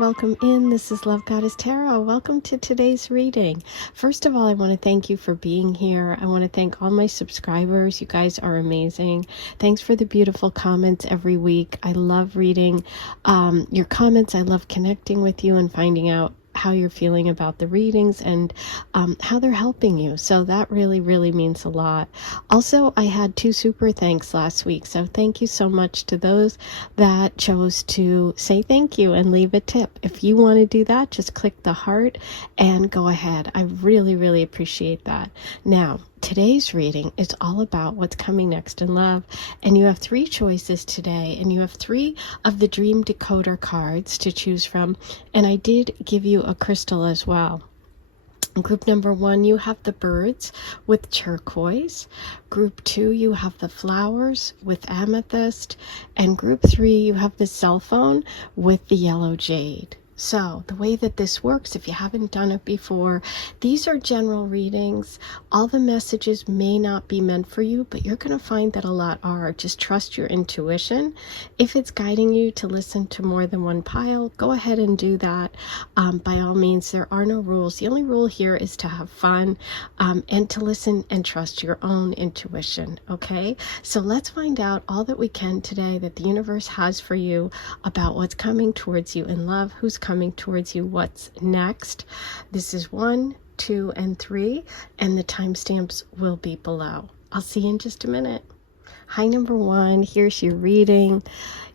welcome in. This is Love Goddess Tarot. Welcome to today's reading. First of all, I want to thank you for being here. I want to thank all my subscribers. You guys are amazing. Thanks for the beautiful comments every week. I love reading your comments. I love connecting with you and finding out how you're feeling about the readings and how they're helping you. So that really means a lot. Also, I had 2 super thanks last week. So thank you so much to those that chose to say thank you and leave a tip. If you want to do that, just click the heart and go ahead. I really appreciate that. Now, today's reading is all about what's coming next in love, and you have 3 choices today, and you have 3 of the dream decoder cards to choose from, and I did give you a crystal as well. Group number 1, you have the birds with turquoise. Group 2, you have the flowers with amethyst, and group 3, you have the cell phone with the yellow jade. So the way that this works, if you haven't done it before, these are general readings. All the messages may not be meant for you, but you're going to find that a lot are. Just trust your intuition. If it's guiding you to listen to more than one pile, go ahead and do that. By all means, there are no rules. The only rule here is to have fun and to listen and trust your own intuition. Okay, so let's find out all that we can today that the universe has for you about what's coming towards you in love, who's coming towards you, what's next. This is 1, 2, and 3, and the timestamps will be below. I'll see you in just a minute. Hi, number 1, here's your reading.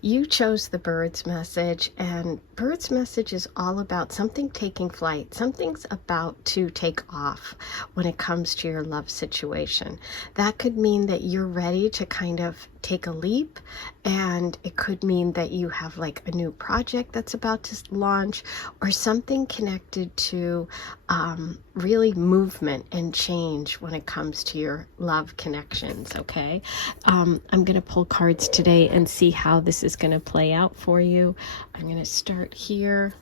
You chose the bird's message, and bird's message is all about something taking flight. Something's about to take off when it comes to your love situation. That could mean that you're ready to kind of take a leap, and it could mean that you have like a new project that's about to launch, or something connected to really movement and change when it comes to your love connections. Okay, I'm going to pull cards today and see how this is going to play out for you. I'm going to start here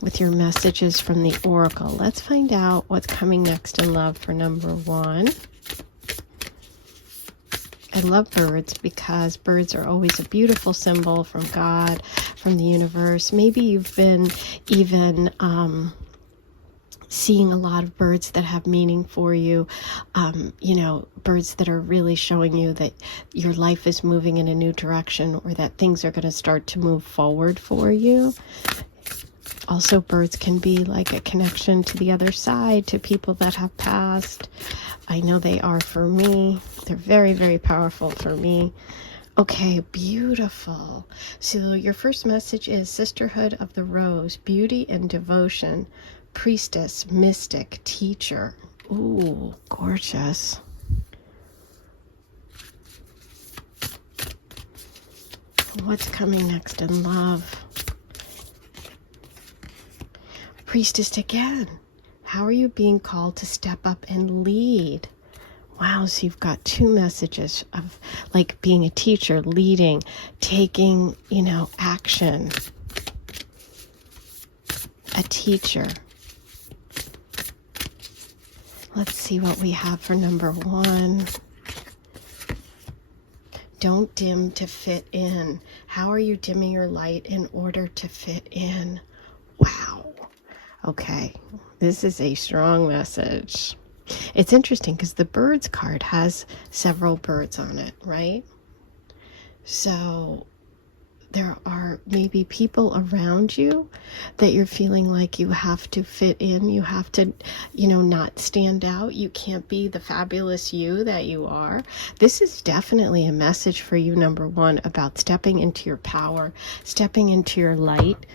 with your messages from the oracle. Let's find out what's coming next in love for number 1. I love birds because birds are always a beautiful symbol from God, from the universe. Maybe you've been even seeing a lot of birds that have meaning for you, you know, birds that are really showing you that your life is moving in a new direction, or that things are going to start to move forward for you. Also, birds can be like a connection to the other side, to people that have passed. I know they are for me. They're very powerful for me. Okay, beautiful. So your first message is Sisterhood of the Rose, beauty and devotion, priestess, mystic, teacher. Ooh, gorgeous. What's coming next in love? Priestess again. How are you being called to step up and lead? Wow, so you've got 2 messages of like being a teacher, leading, taking, you know, action. A teacher. Let's see what we have for number 1. Don't dim to fit in. How are you dimming your light in order to fit in? Wow. Okay, this is a strong message. It's interesting because the birds card has several birds on it, right? So there are maybe people around you that you're feeling like you have to fit in. You have to, you know, not stand out. You can't be the fabulous you that you are. This is definitely a message for you, number 1, about stepping into your power, stepping into your light.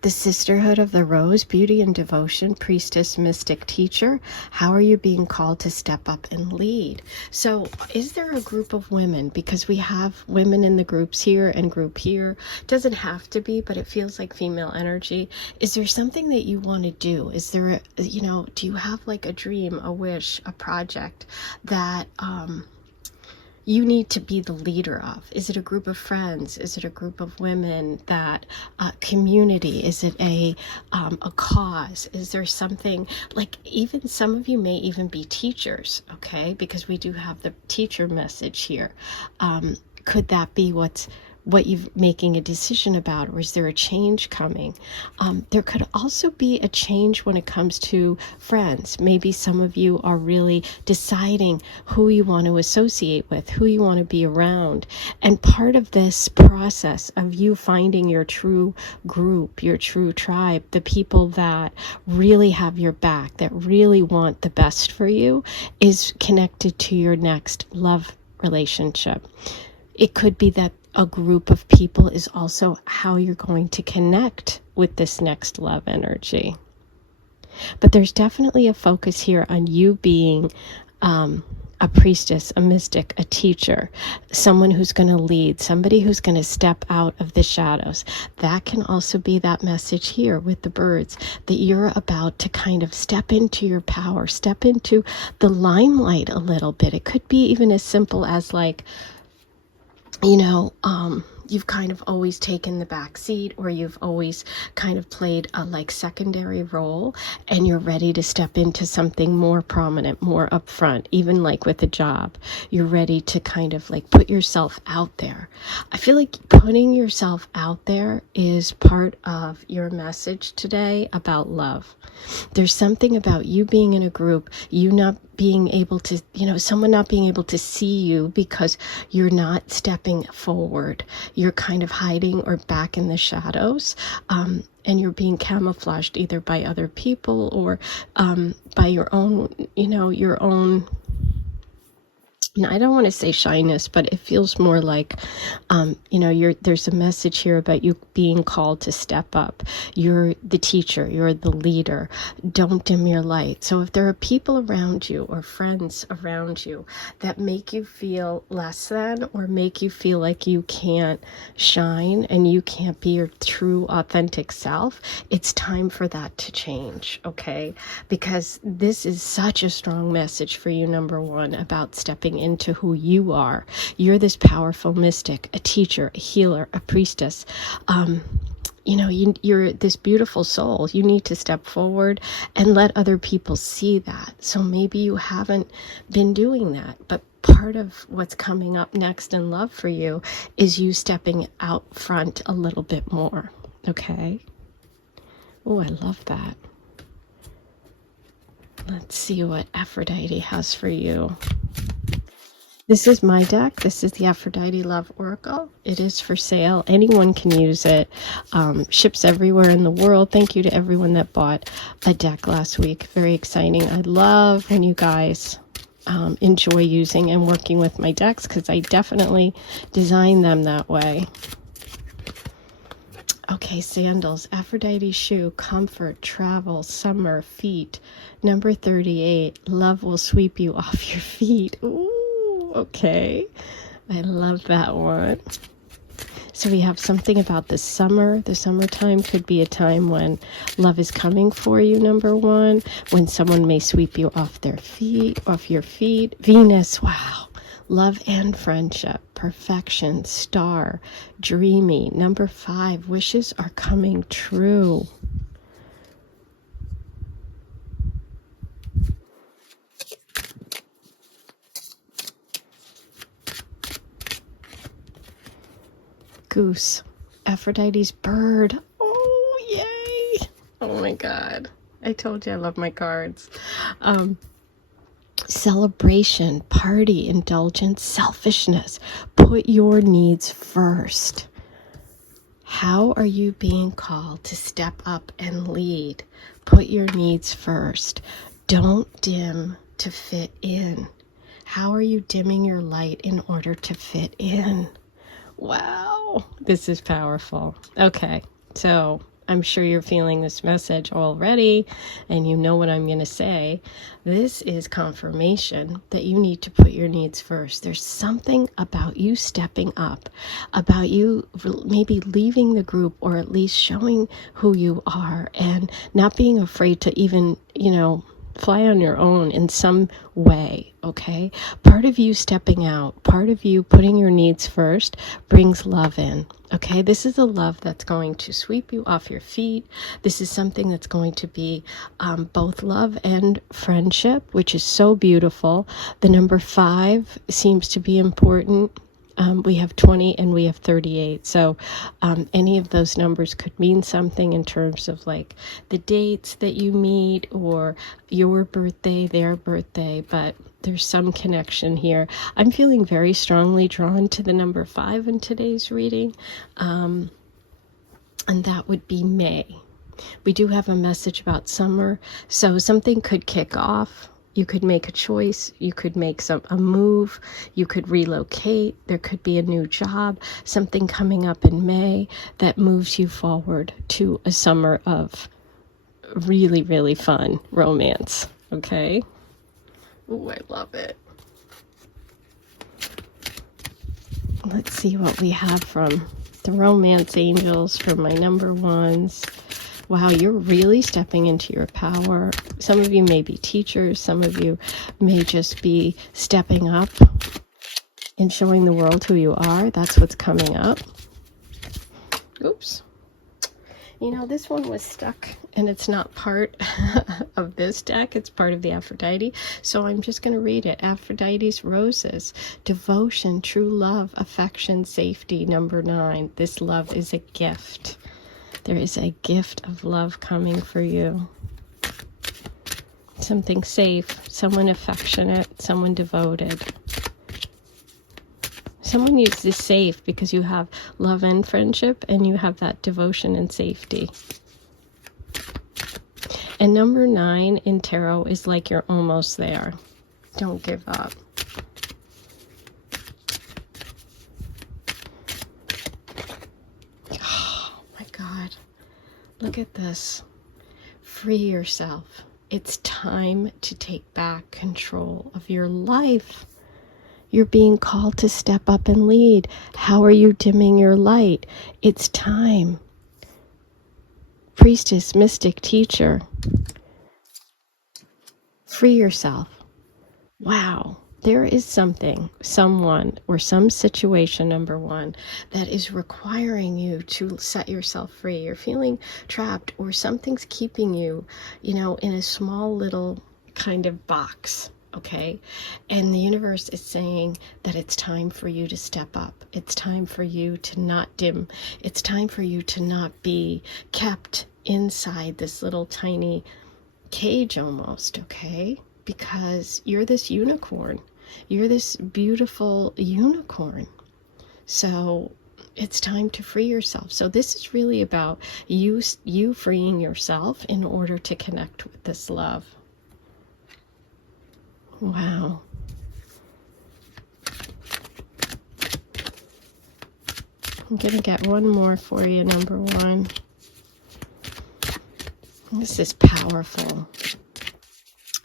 The Sisterhood of the Rose, beauty and devotion, priestess, mystic, teacher. How are you being called to step up and lead? So is there a group of women? Because we have women in the groups here and group here. Doesn't have to be, but it feels like female energy. Is there something that you want to do? Is there, you know, do you have like a dream, a wish, a project that you need to be the leader of? Is it a group of friends? Is it a group of women? That community? Is it a cause? Is there something like, even some of you may even be teachers, okay? Because we do have the teacher message here. Could that be what's what you're making a decision about, or is there a change coming? There could also be a change when it comes to friends. Maybe some of you are really deciding who you want to associate with, who you want to be around. And part of this process of you finding your true group, your true tribe, the people that really have your back, that really want the best for you, is connected to your next love relationship. It could be that a group of people is also how you're going to connect with this next love energy. But there's definitely a focus here on you being a priestess, a mystic, a teacher, someone who's going to lead, somebody who's going to step out of the shadows. That can also be that message here with the birds, that you're about to kind of step into your power, step into the limelight a little bit. It could be even as simple as like, you've kind of always taken the back seat, or you've always kind of played a like secondary role, and you're ready to step into something more prominent, more upfront, even like with a job. You're ready to kind of like put yourself out there. I feel like putting yourself out there is part of your message today about love. There's something about you being in a group, you not being able to, someone not being able to see you because you're not stepping forward. You're kind of hiding or back in the shadows, and you're being camouflaged either by other people or by your own, your own. I don't want to say shyness, but it feels more like, there's a message here about you being called to step up. You're the teacher, you're the leader. Don't dim your light. So if there are people around you or friends around you that make you feel less than, or make you feel like you can't shine and you can't be your true authentic self, it's time for that to change, okay? Because this is such a strong message for you, number one, about stepping into who you are. You're this powerful mystic, a teacher, a healer, a priestess. You're this beautiful soul. You need to step forward and let other people see that. So maybe you haven't been doing that, but part of what's coming up next in love for you is you stepping out front a little bit more. Okay? Oh, I love that. Let's see what Aphrodite has for you. This is my deck. This is the Aphrodite Love Oracle. It is for sale. Anyone can use it. Ships everywhere in the world. Thank you to everyone that bought a deck last week. Very exciting. I love when you guys enjoy using and working with my decks, because I definitely design them that way. Okay, sandals, Aphrodite shoe, comfort, travel, summer, feet. Number 38, love will sweep you off your feet. Ooh, okay. I love that one. So we have something about the summer. The summertime could be a time when love is coming for you, number one. When someone may sweep you off their feet, off your feet. Venus, wow. Love and friendship, perfection, star, dreamy. Number 5, wishes are coming true. Goose, Aphrodite's bird. Oh, yay. Oh my God. I told you I love my cards. Celebration, party, indulgence, selfishness. Put your needs first. How are you being called to step up and lead? Put your needs first. Don't dim to fit in. How are you dimming your light in order to fit in? Wow, this is powerful. Okay, so I'm sure you're feeling this message already, and you know what I'm going to say. This is confirmation that you need to put your needs first. There's something about you stepping up, about you maybe leaving the group, or at least showing who you are, and not being afraid to even, fly on your own in some way, okay? Part of you stepping out, part of you putting your needs first brings love in, okay? This is a love that's going to sweep you off your feet. This is something that's going to be both love and friendship, which is so beautiful. The number 5 seems to be important. We have 20 and we have 38. So any of those numbers could mean something in terms of like the dates that you meet or your birthday, their birthday, but there's some connection here. I'm feeling very strongly drawn to the number 5 in today's reading, and that would be May. We do have a message about summer, so something could kick off. You could make a choice, you could make a move, you could relocate, there could be a new job, something coming up in May that moves you forward to a summer of really, really fun romance, okay? Oh, I love it. Let's see what we have from the romance angels, from my number ones. Wow, you're really stepping into your power. Some of you may be teachers. Some of you may just be stepping up and showing the world who you are. That's what's coming up. Oops. You know, this one was stuck, and it's not part of this deck. It's part of the Aphrodite. So I'm just going to read it. Aphrodite's roses, devotion, true love, affection, safety, number 9. This love is a gift. There is a gift of love coming for you. Something safe, someone affectionate, someone devoted. Someone uses safe because you have love and friendship, and you have that devotion and safety. And number 9 in tarot is like you're almost there. Don't give up. Look at this. Free yourself. It's time to take back control of your life. You're being called to step up and lead. How are you dimming your light? It's time. Priestess, mystic, teacher. Free yourself. Wow. There is something, someone, or some situation, number 1, that is requiring you to set yourself free. You're feeling trapped, or something's keeping you, you know, in a small little kind of box, okay? And the universe is saying that it's time for you to step up. It's time for you to not dim. It's time for you to not be kept inside this little tiny cage almost, okay? Because you're this unicorn. You're this beautiful unicorn. So it's time to free yourself. So this is really about you freeing yourself in order to connect with this love. Wow. I'm going to get one more for you, number 1. This is powerful.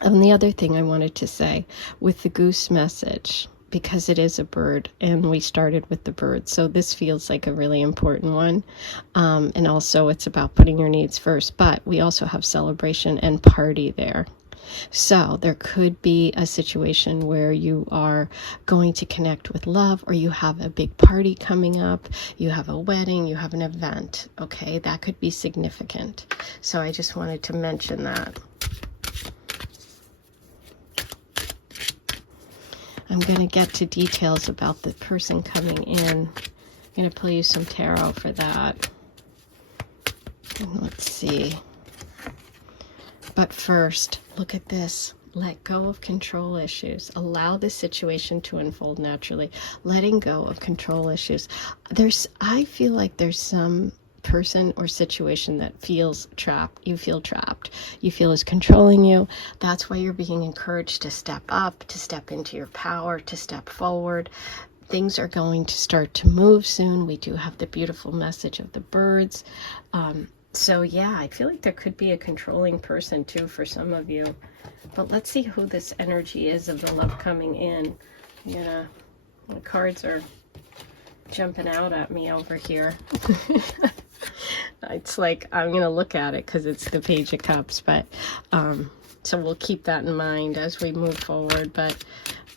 And the other thing I wanted to say with the goose message, because it is a bird, and we started with the bird, so this feels like a really important one. And also it's about putting your needs first, but we also have celebration and party there. So there could be a situation where you are going to connect with love, or you have a big party coming up, you have a wedding, you have an event, okay? That could be significant. So I just wanted to mention that. I'm going to get to details about the person coming in. I'm going to play you some tarot for that. And let's see. But first, look at this. Let go of control issues. Allow the situation to unfold naturally. Letting go of control issues. I feel like there's some person or situation that feels trapped. You feel trapped. You feel is controlling you. That's why you're being encouraged to step up, to step into your power, to step forward. Things are going to start to move soon. We do have the beautiful message of the birds. So yeah, I feel like there could be a controlling person too for some of you. But let's see who this energy is of the love coming in. Yeah, the cards are jumping out at me over here. It's like, I'm going to look at it because it's the Page of Cups, but so we'll keep that in mind as we move forward. But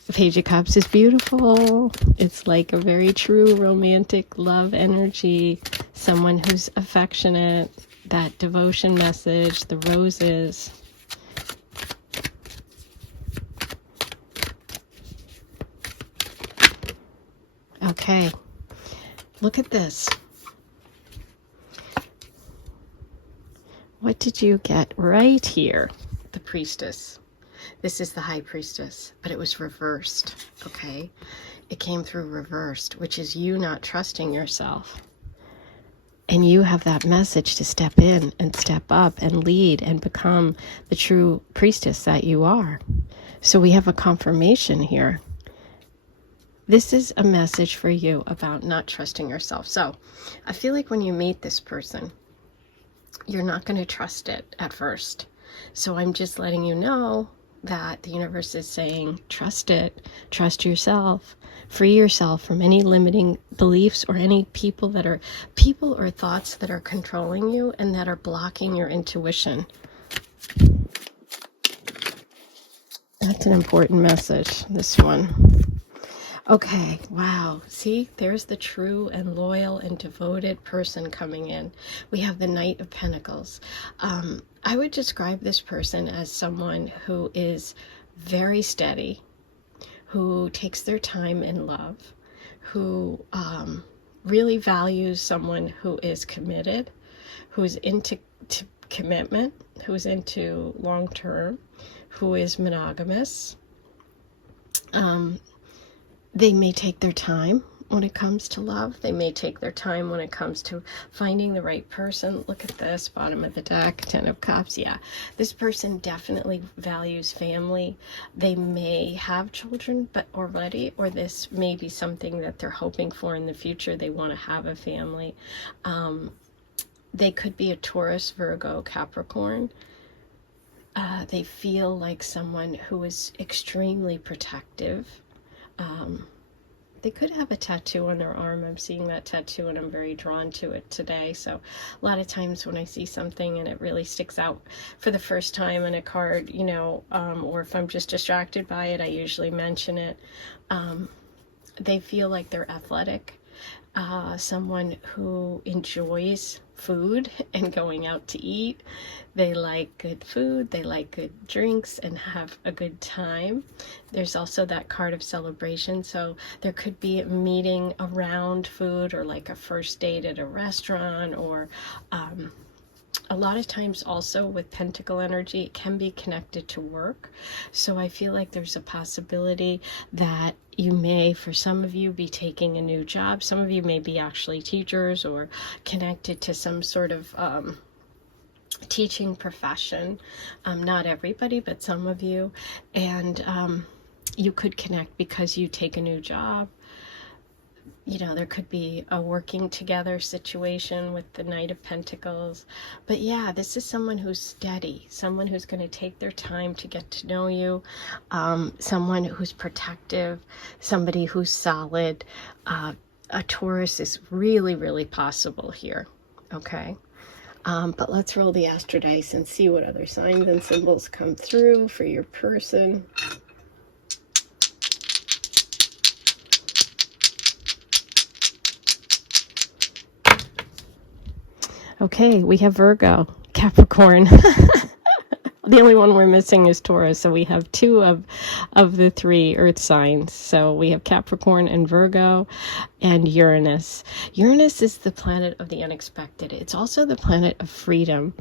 the Page of Cups is beautiful. It's like a very true romantic love energy, someone who's affectionate, that devotion message, the roses. Okay, look at this. What did you get right here? The Priestess. This is the High Priestess, but it was reversed, okay? It came through reversed, which is you not trusting yourself. And you have that message to step in and step up and lead and become the true priestess that you are. So we have a confirmation here. This is a message for you about not trusting yourself. So I feel like when you meet this person, you're not going to trust it at first. So I'm just letting you know that the universe is saying, trust it, trust yourself, free yourself from any limiting beliefs or any people or thoughts that are controlling you and that are blocking your intuition. That's an important message, this one. Okay, wow. See, there's the true and loyal and devoted person coming in. We have the Knight of Pentacles. I would describe this person as someone who is very steady, who takes their time in love, who really values someone who is committed, who's into commitment, who's into long-term, who is monogamous. They may take their time when it comes to love. They may take their time when it comes to finding the right person. Look at this, bottom of the deck, Ten of Cups. Yeah, this person definitely values family. They may have children already, or this may be something that they're hoping for in the future. They want to have a family. They could be a Taurus, Virgo, Capricorn. They feel like someone who is extremely protective. They could have a tattoo on their arm. I'm seeing that tattoo and I'm very drawn to it today. So a lot of times when I see something and it really sticks out for the first time in a card, you know, or if I'm just distracted by it, I usually mention it. They feel like they're athletic. Someone who enjoys food and going out to eat. They like good food, they like good drinks and have a good time. There's also that card of celebration, so there could be a meeting around food or like a first date at a restaurant, or a lot of times also with pentacle energy, it can be connected to work. So I feel like there's a possibility that you may, for some of you, be taking a new job. Some of you may be actually teachers or connected to some sort of teaching profession. Not everybody, but some of you. And you could connect because you take a new job. You know, there could be a working together situation with the Knight of Pentacles. But yeah, this is someone who's steady, someone who's going to take their time to get to know you, someone who's protective, somebody who's solid. A Taurus is really, really possible here, okay? But let's roll the Astro Dice and see what other signs and symbols come through for your person. Okay, we have Virgo, Capricorn. The only one we're missing is Taurus, so we have two of the three earth signs. So we have Capricorn and Virgo and Uranus. Uranus is the planet of the unexpected. It's also the planet of freedom.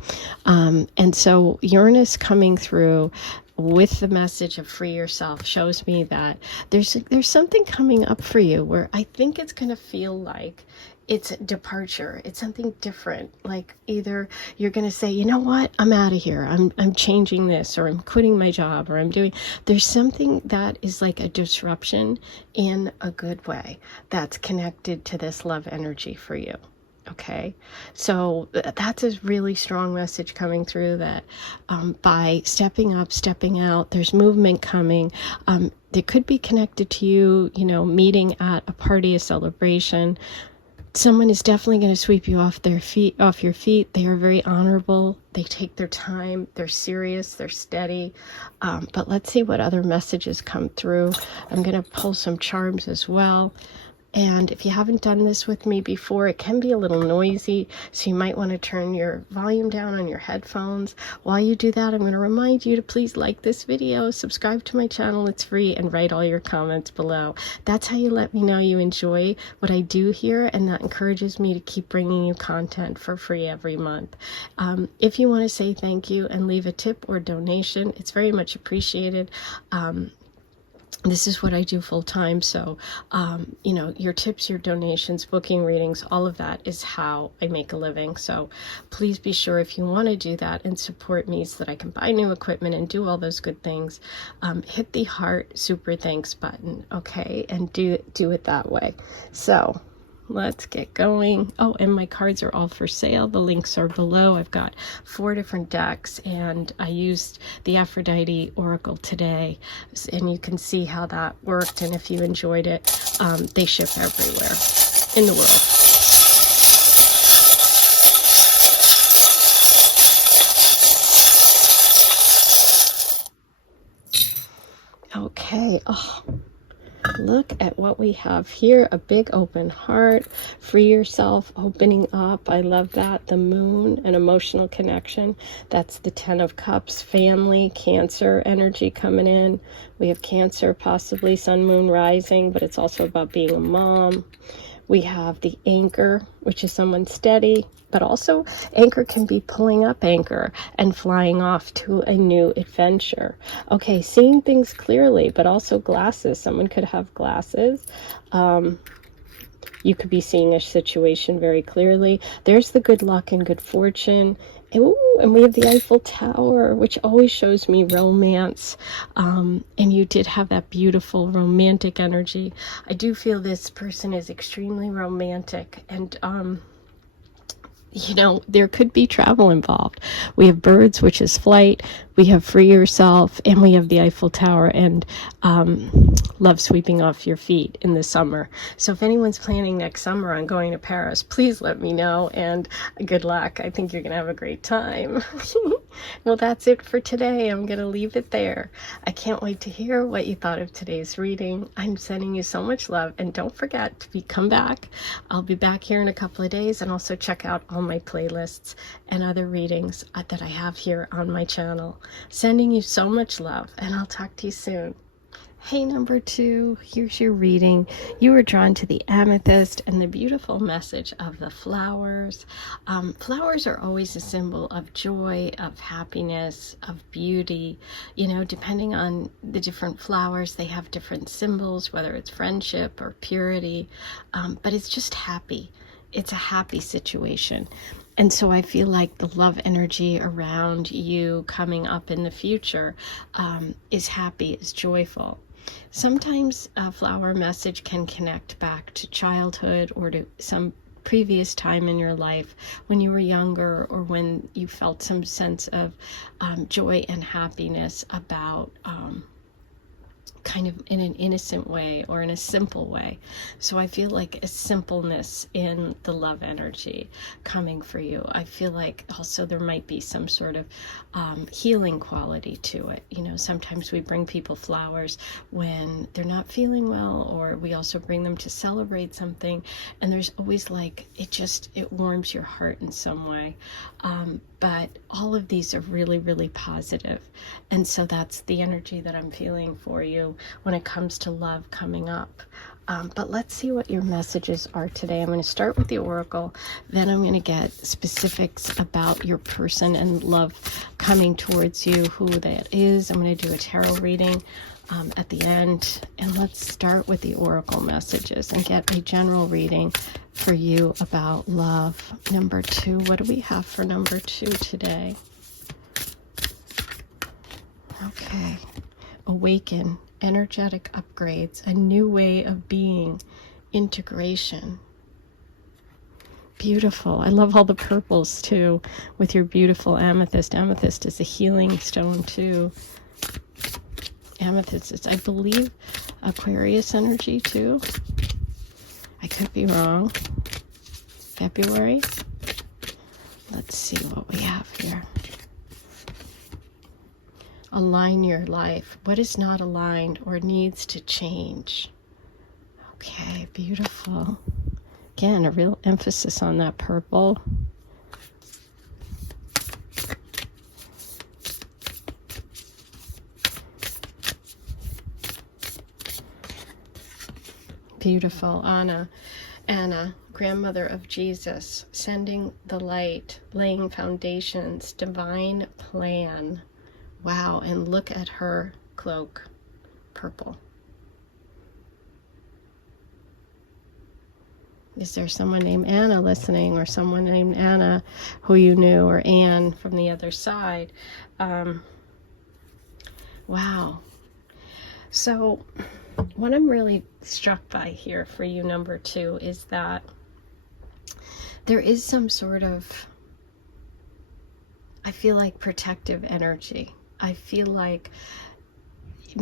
And so Uranus coming through with the message of free yourself shows me that there's something coming up for you where I think it's going to feel like it's a departure. It's something different. Like either you're going to say, you know what, I'm out of here. I'm changing this, or I'm quitting my job, or there's something that is like a disruption in a good way that's connected to this love energy for you. Okay, so that's a really strong message coming through that by stepping up, stepping out, there's movement coming. It could be connected to you, you know, meeting at a party, a celebration. Someone is definitely going to sweep you off your feet. They are very honorable. They take their time. They're serious. They're steady. But let's see what other messages come through. I'm going to pull some charms as well. And if you haven't done this with me before, it can be a little noisy, so you might want to turn your volume down on your headphones. While you do that, I'm going to remind you to please like this video, subscribe to my channel, it's free, and write all your comments below. That's how you let me know you enjoy what I do here, and that encourages me to keep bringing you content for free every month. If you want to say thank you and leave a tip or donation, it's very much appreciated. This is what I do full time, so you know, your tips, your donations, booking readings, all of that is how I make a living. So please be sure, if you want to do that and support me so that I can buy new equipment and do all those good things, hit the heart super thanks button, okay, and do it that way. So let's get going. Oh, and my cards are all for sale. The links are below. I've got 4 different decks, and I used the Aphrodite Oracle today, and you can see how that worked. And if you enjoyed it, they ship everywhere in the world. Okay. Oh, look at what we have here. A big open heart, free yourself, opening up. I love that. The moon, an emotional connection. That's the 10 of Cups, family, Cancer energy coming in. We have Cancer, possibly sun, moon, rising, but it's also about being a mom. We have the Anchor, which is someone steady, but also Anchor can be pulling up anchor and flying off to a new adventure. Okay, seeing things clearly, but also glasses. Someone could have glasses. You could be seeing a situation very clearly. There's the good luck and good fortune. Ooh, and we have the Eiffel Tower, which always shows me romance. And you did have that beautiful romantic energy. I do feel this person is extremely romantic, and you know, there could be travel involved. We have birds, which is flight. We have free yourself, and we have the Eiffel Tower, and love sweeping off your feet in the summer. So if anyone's planning next summer on going to Paris, please let me know, and good luck. I think you're going to have a great time. Well, that's it for today. I'm going to leave it there. I can't wait to hear what you thought of today's reading. I'm sending you so much love, and don't forget to come back. I'll be back here in a couple of days, and also check out all my playlists and other readings that I have here on my channel. Sending you so much love, and I'll talk to you soon. Hey, number 2, here's your reading. You were drawn to the amethyst and the beautiful message of the flowers. Flowers are always a symbol of joy, of happiness, of beauty. You know, depending on the different flowers, they have different symbols, whether it's friendship or purity, but it's just happy. It's a happy situation. And so I feel like the love energy around you coming up in the future is happy, is joyful. Sometimes a flower message can connect back to childhood or to some previous time in your life when you were younger, or when you felt some sense of joy and happiness about kind of in an innocent way or in a simple way. So I feel like a simpleness in the love energy coming for you. I feel like also there might be some sort of healing quality to it. You know, sometimes we bring people flowers when they're not feeling well, or we also bring them to celebrate something, and there's always like, it warms your heart in some way. But all of these are really, really positive. And so that's the energy that I'm feeling for you when it comes to love coming up. But let's see what your messages are today. I'm going to start with the Oracle, then I'm going to get specifics about your person and love coming towards you, who that is. I'm going to do a tarot reading at the end. And let's start with the Oracle messages and get a general reading for you about love. Number 2, what do we have for number 2 today? Okay. Awaken, energetic upgrades, a new way of being, integration. Beautiful. I love all the purples too with your beautiful amethyst. Amethyst is a healing stone too. Amethyst is, I believe, Aquarius energy too. I could be wrong. February. Let's see what we have here. Align your life. What is not aligned or needs to change? Okay, beautiful. Again, a real emphasis on that purple. Beautiful. Anna, grandmother of Jesus, sending the light, laying foundations, divine plan. Wow, and look at her cloak, purple. Is there someone named Anna listening, or someone named Anna who you knew, or Anne from the other side? Wow. So what I'm really struck by here for you, number 2, is that there is some sort of, I feel like, protective energy. I feel like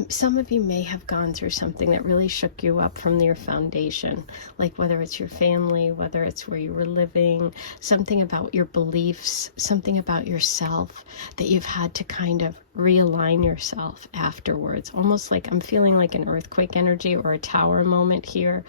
some of you may have gone through something that really shook you up from your foundation, like whether it's your family, whether it's where you were living, something about your beliefs, something about yourself that you've had to kind of realign yourself afterwards. Almost like I'm feeling like an earthquake energy or a tower moment here.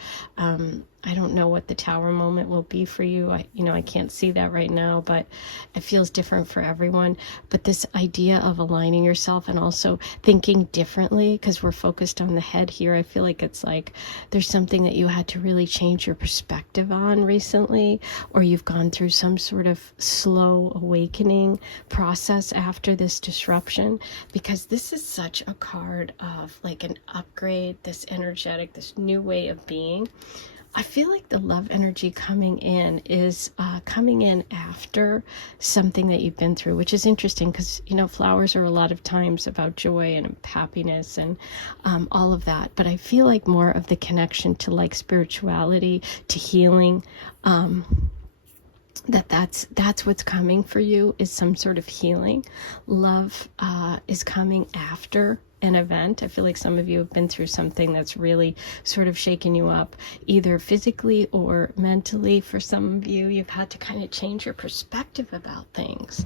I don't know what the tower moment will be for you. I can't see that right now, but it feels different for everyone. But this idea of aligning yourself and also thinking differently, because we're focused on the head here, I feel like it's like there's something that you had to really change your perspective on recently, or you've gone through some sort of slow awakening process after this disruption, because this is such a card of like an upgrade, this energetic, this new way of being. I feel like the love energy coming in is coming in after something that you've been through, which is interesting because, flowers are a lot of times about joy and happiness and all of that. But I feel like more of the connection to like spirituality, to healing, that's what's coming for you, is some sort of healing. Love is coming after an event. I feel like some of you have been through something that's really sort of shaken you up, either physically or mentally. For some of you, you've had to kind of change your perspective about things.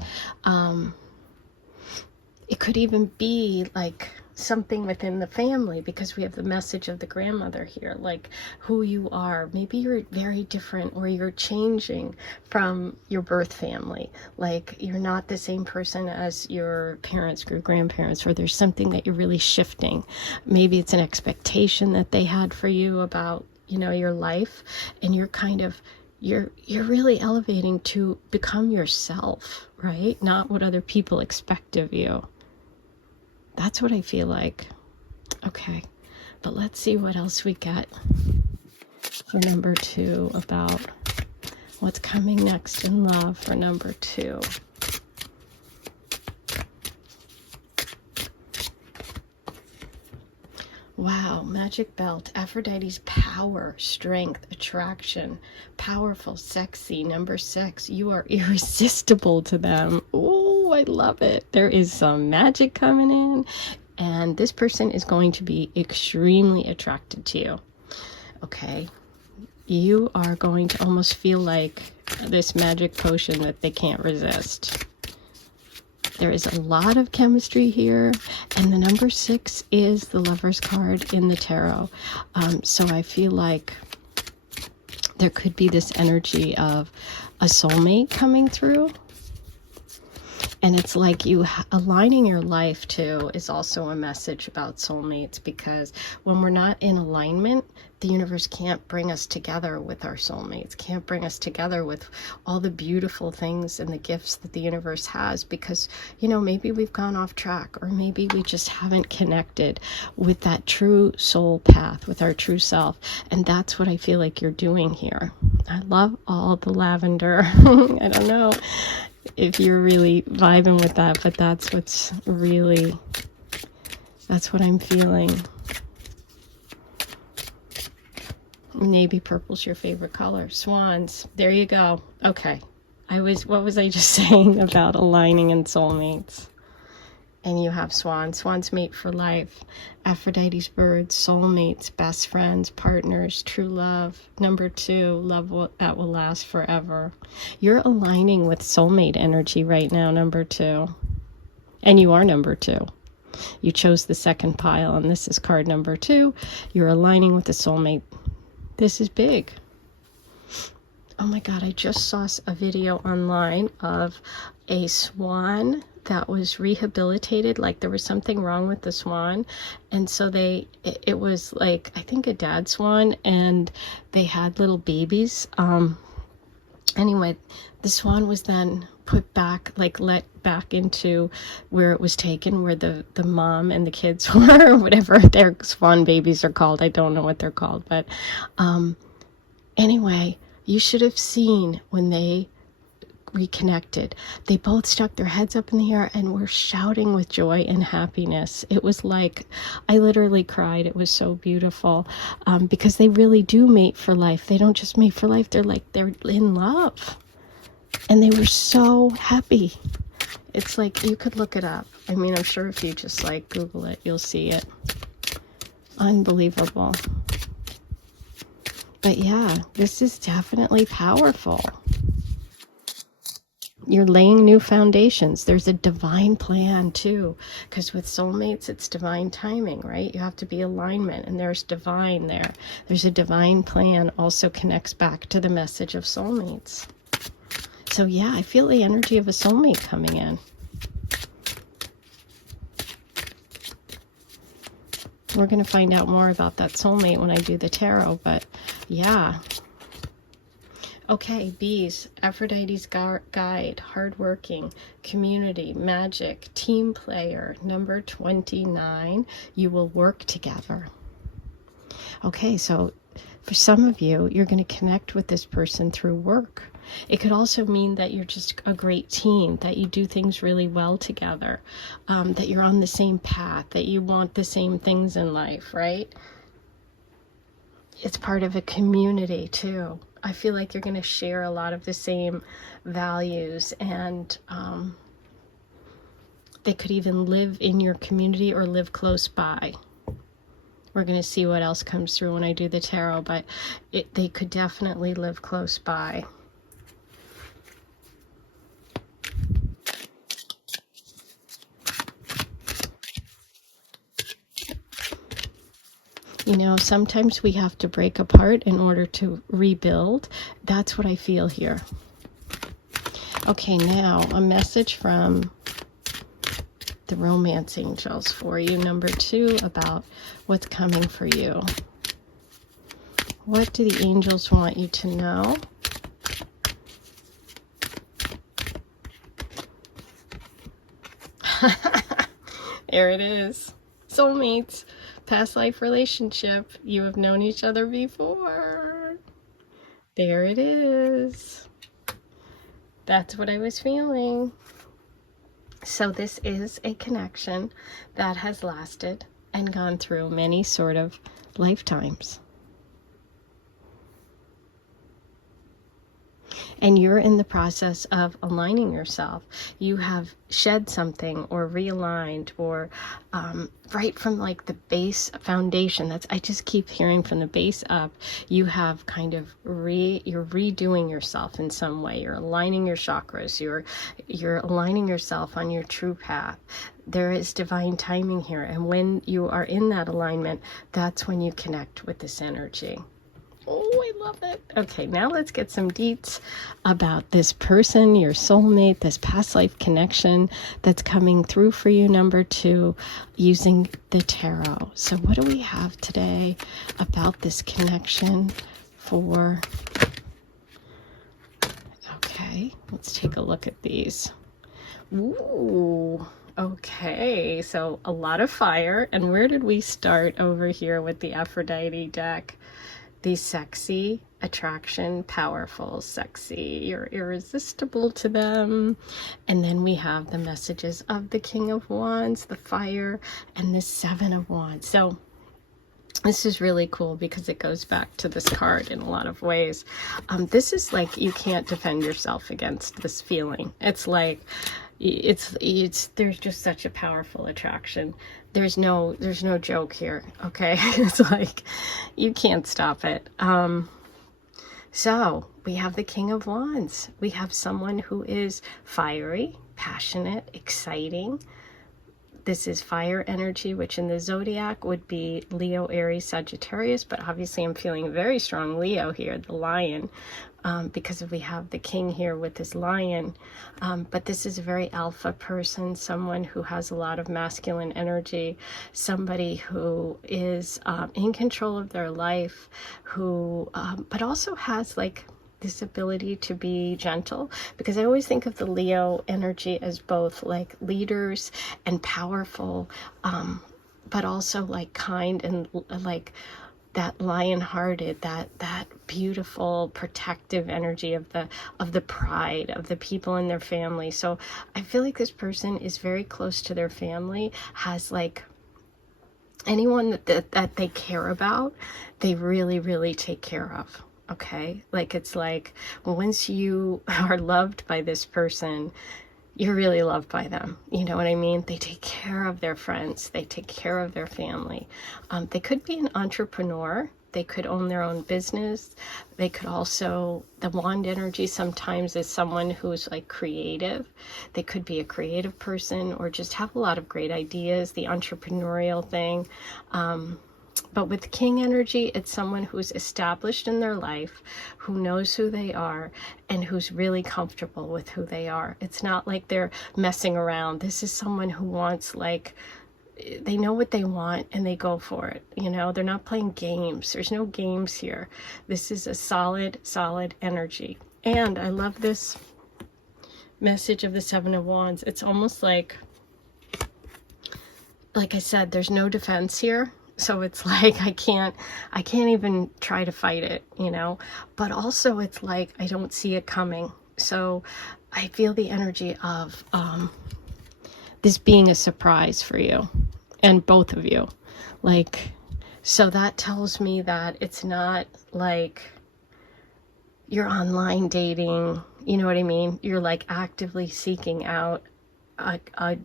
It could even be like something within the family, because we have the message of the grandmother here, like who you are. Maybe you're very different, or you're changing from your birth family. Like you're not the same person as your parents or grandparents, or there's something that you're really shifting. Maybe it's an expectation that they had for you about, your life, and you're kind of, you're really elevating to become yourself, right? Not what other people expect of you. That's what I feel like. Okay, but let's see what else we get for number 2 about what's coming next in love for number 2. Wow, magic belt, Aphrodite's power, strength, attraction, powerful, sexy. Number 6, you are irresistible to them. Oh, I love it. There is some magic coming in, and this person is going to be extremely attracted to you. Okay, you are going to almost feel like this magic potion that they can't resist. There is a lot of chemistry here, and the number 6 is the Lover's card in the tarot. So I feel like there could be this energy of a soulmate coming through. And it's like you aligning your life too is also a message about soulmates, because when we're not in alignment, the universe can't bring us together with our soulmates, can't bring us together with all the beautiful things and the gifts that the universe has, because, maybe we've gone off track, or maybe we just haven't connected with that true soul path, with our true self. And that's what I feel like you're doing here. I love all the lavender. I don't know if you're really vibing with that, but that's what I'm feeling. Navy purple's your favorite color. Swans. There you go. Okay. What was I just saying about aligning and soulmates? And you have swans. Swans mate for life. Aphrodite's birds, soulmates, best friends, partners, true love. Number 2, love that will last forever. You're aligning with soulmate energy right now, number 2. And you are number 2. You chose the second pile, and this is card number 2. You're aligning with the soulmate This is big. Oh my God, I just saw a video online of a swan that was rehabilitated. Like there was something wrong with the swan. And so it was like, I think a dad swan, and they had little babies. Anyway, the swan was then put back, like let back into where it was taken, where the mom and the kids were, whatever their swan babies are called. I don't know what they're called, but anyway, you should have seen when they reconnected. They both stuck their heads up in the air and were shouting with joy and happiness. It was like, I literally cried. It was so beautiful, because they really do mate for life. They don't just mate for life. They're in love. And they were so happy. It's like, you could look it up. I mean, I'm sure if you just like Google it, you'll see it. Unbelievable. But yeah, this is definitely powerful. You're laying new foundations. There's a divine plan too, because with soulmates, it's divine timing, right? You have to be alignment, and there's divine there. There's a divine plan also connects back to the message of soulmates. So yeah, I feel the energy of a soulmate coming in. We're going to find out more about that soulmate when I do the tarot, but yeah. Okay, bees, Aphrodite's guide, hardworking, community, magic, team player, number 29, you will work together. Okay, so for some of you, you're going to connect with this person through work. It could also mean that you're just a great team, that you do things really well together, that you're on the same path, that you want the same things in life, right? It's part of a community too. I feel like you're going to share a lot of the same values, and they could even live in your community or live close by. We're going to see what else comes through when I do the tarot, but they could definitely live close by. You know, sometimes we have to break apart in order to rebuild. That's what I feel here. Okay, now a message from the romance angels for you, number 2, about what's coming for you. What do the angels want you to know? There it is. Soulmates. Past life relationship. You have known each other before. There it is. That's what I was feeling. So this is a connection that has lasted and gone through many sort of lifetimes. And you're in the process of aligning yourself. You have shed something or realigned, or right from like the base foundation. I just keep hearing from the base up, you have kind of you're redoing yourself in some way. You're aligning your chakras. You're aligning yourself on your true path. There is divine timing here. And when you are in that alignment, that's when you connect with this energy. Oh, I love it. Okay, now let's get some deets about this person, your soulmate, this past life connection that's coming through for you, number 2, using the tarot. So what do we have today about this connection for... Okay, let's take a look at these. Ooh, okay, so a lot of fire. And where did we start over here with the Aphrodite deck? The sexy, attraction, powerful, sexy, you're irresistible to them. And then we have the messages of the King of Wands, the fire, and the 7 of Wands. So this is really cool because it goes back to this card in a lot of ways. This is like, you can't defend yourself against this feeling. It's like, there's just such a powerful attraction. There's no joke here, okay? It's like, you can't stop it. So we have the King of Wands. We have someone who is fiery, passionate, exciting, This is fire energy, which in the zodiac would be Leo, Aries, Sagittarius, but obviously I'm feeling very strong Leo here, the lion, because we have the king here with this lion. But this is a very alpha person, someone who has a lot of masculine energy, somebody who is in control of their life, who, but also has like this ability to be gentle, because I always think of the Leo energy as both like leaders and powerful, but also like kind and like that lion-hearted, that beautiful protective energy of the pride of the people in their family. So I feel like this person is very close to their family, has like anyone that they care about, they really, really take care of. Okay, like it's like once you are loved by this person, you're really loved by them. You know what I mean? They take care of their friends. They take care of their family. They could be an entrepreneur. They could own their own business. They could also, the wand energy sometimes is someone who's like creative. They could be a creative person or just have a lot of great ideas, the entrepreneurial thing. But with king energy, it's someone who's established in their life, who knows who they are, and who's really comfortable with who they are. It's not like they're messing around. This is someone who wants, like, they know what they want and they go for it. You know, they're not playing games. There's no games here. This is a solid, solid energy. And I love this message of the Seven of Wands. It's almost like I said, there's no defense here. So it's like I can't even try to fight it, you know, but also it's like I don't see it coming. So I feel the energy of this being a surprise for you and both of you. Like, so that tells me that it's not like you're online dating, you know what I mean? You're like actively seeking out a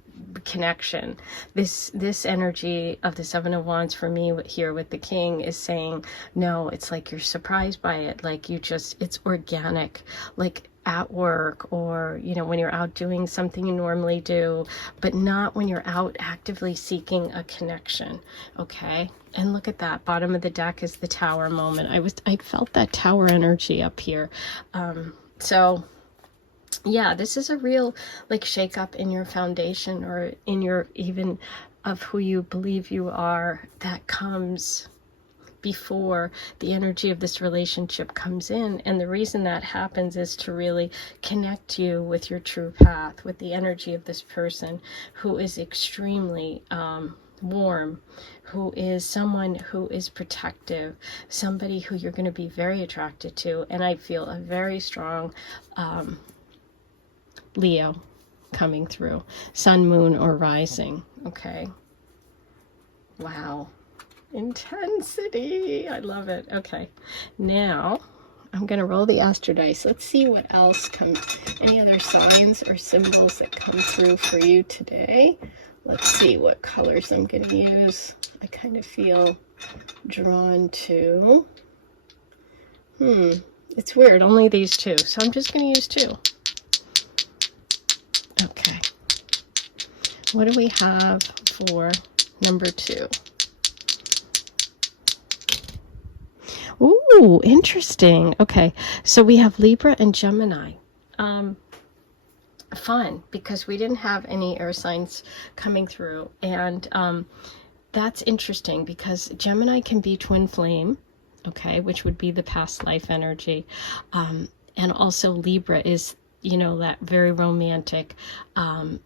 connection. This energy of the Seven of Wands for me here with the King is saying, no, it's like you're surprised by it. Like you just, it's organic, like at work or, you know, when you're out doing something you normally do, but not when you're out actively seeking a connection. Okay. And look at that. Bottom of the deck is the Tower moment. I felt that Tower energy up here. So yeah, this is a real like shake up in your foundation or in your even of who you believe you are that comes before the energy of this relationship comes in. And the reason that happens is to really connect you with your true path, with the energy of this person who is extremely warm, who is someone who is protective, somebody who you're going to be very attracted to. And I feel a very strong Leo coming through, sun, moon, or rising. Okay. Wow. Intensity. I love it. Okay. Now I'm going to roll the astro dice. Let's see what else comes. Any other signs or symbols that come through for you today? Let's see what colors I'm going to use. I kind of feel drawn to. It's weird. Only these two. So I'm just going to use two. Okay, what do we have for number 2? Ooh, interesting. Okay, so we have Libra and Gemini. Fun, because we didn't have any air signs coming through. And that's interesting because Gemini can be twin flame, okay, which would be the past life energy. And also Libra is, you know, that very romantic,